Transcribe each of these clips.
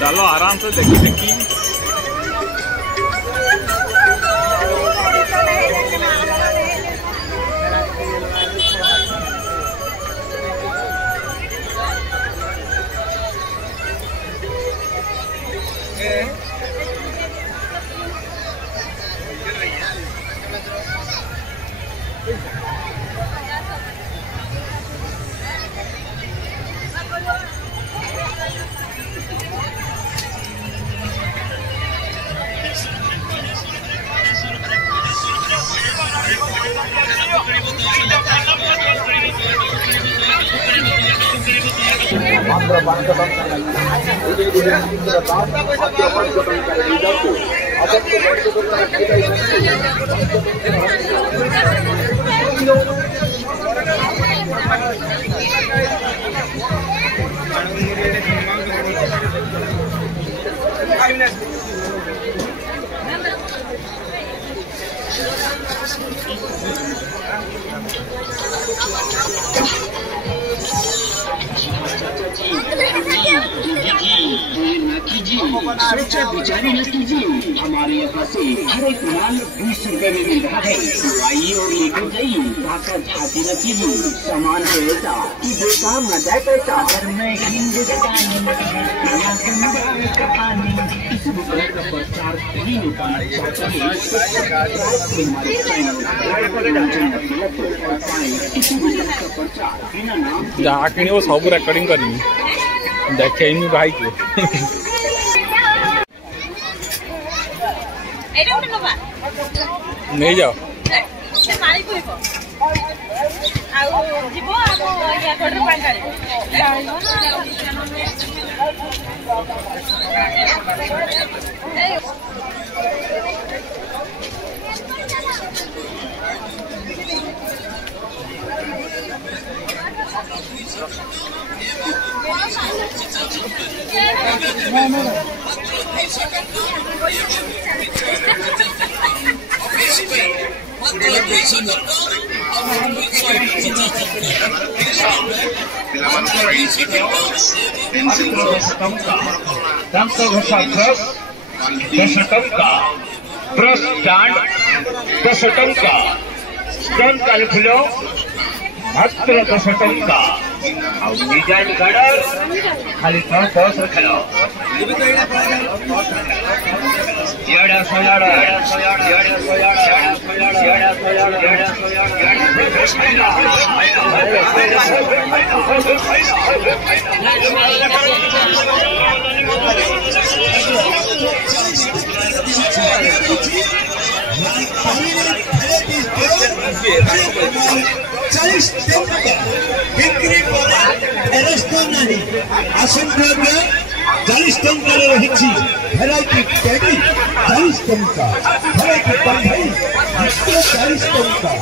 चलो आराम से देखी देखी। सोचा विचारी न कीजिए, हमारे यहाँ से हर एक माल 20 रुपए में मिल रहा है। तो आइए और लेकर जाइए, जाकर छाती न कीजिए। सामान है ऐसा कि बेकार न जाए पैसा। अगर मैं हिंद इस विषय का प्रचार कहीं नहीं करना चाहता है। जाके वो सब रेकर्डिंग करनी देखे भाई को नहीं जाओ मात्र 10 टंका और डिजाइन गार्डर खाली 10 रखलो। बिक्री असंख्य 40 टंका रही भेराइटी पैटी 40 टंका भेराइटी बंधाई 40 टंका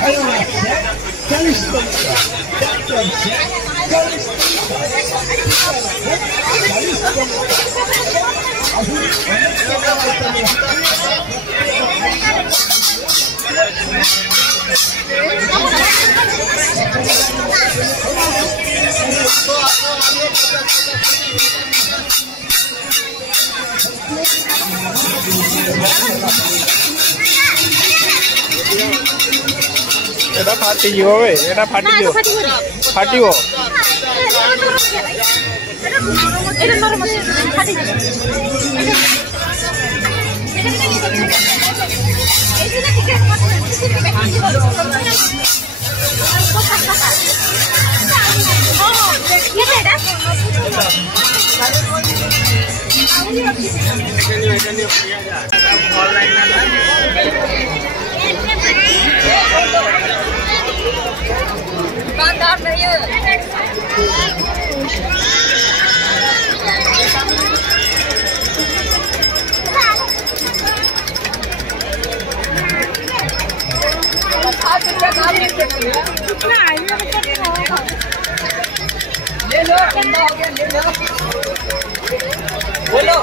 खिलौना सेट 40 टंका डॉक्टर सेट 40 এটা ফাটি যাব বে এটা ফাটি যাব ফাটিব এটা নরম আছে ফাটি যাবে এইটা ঠিক बाजार नहीं है ले लो बोलो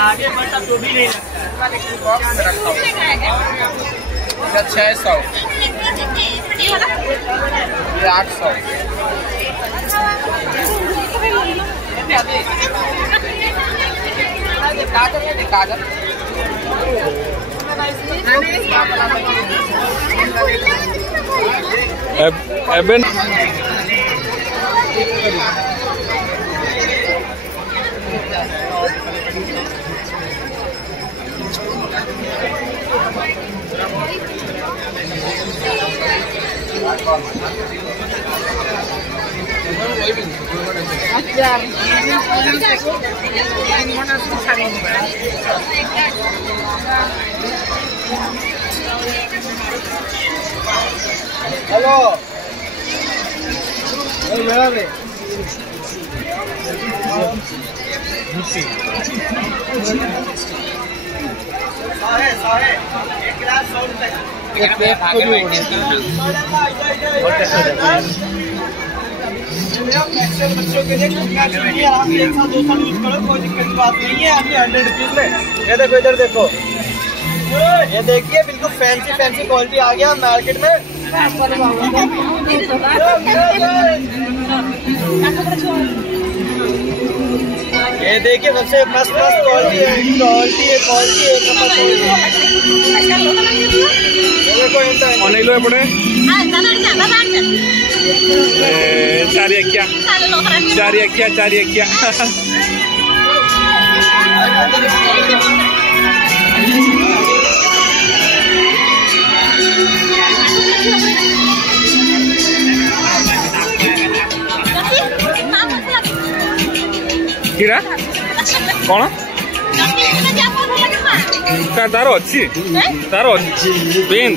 आगे मतलब जो भी नहीं 600 800 कागज एबन हेलो मेरा में सारे एक गिलास 100 रुपए एक प्लेट को भी बच्चों के लिए आराम से 100 200 यूज करो, कोई दिक्कत की बात नहीं है। आपके 100 रुपीज में ये देखो, इधर देखो, ये देखिए बिल्कुल फैंसी फैंसी क्वालिटी आ गया मार्केट में। ये देखिए सबसे मस्त क्वालिटी है, अनिलो एपटे 4 किरा कौन तार अच्छी पेन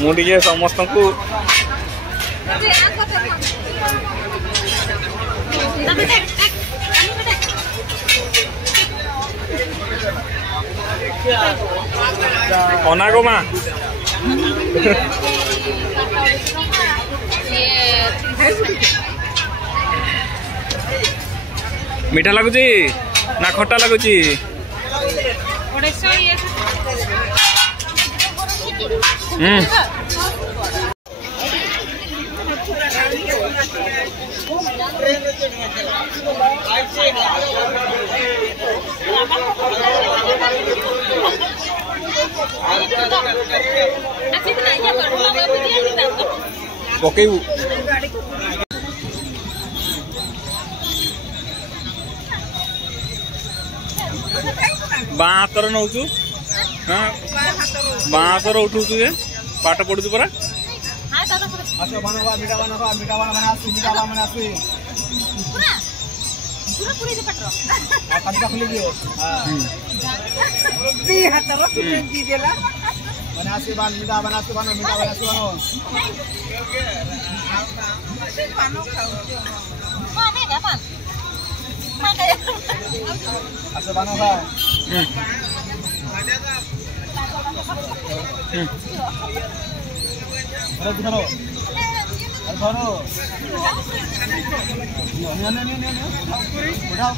मुझे समस्त को अनागमा मीठा लगुची ना खट्टा लगुची पकेबू बाँ हाथर नौ हाँ बाँ हाथर उठू पाठ पढ़ु परा पूरा पूरी जो पट रहा कट का खुली दियो हां दी हाथ रो दी देला बनासी बान मीठा बनासी बानो मीठा बनासी बानो पानो खाओ पाने का पान पाने ऐसे बानो का अरे धरो उठाओ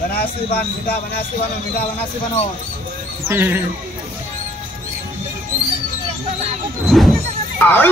बनासी बान मीठा बनासी बानो मीठा बनासी बानो आज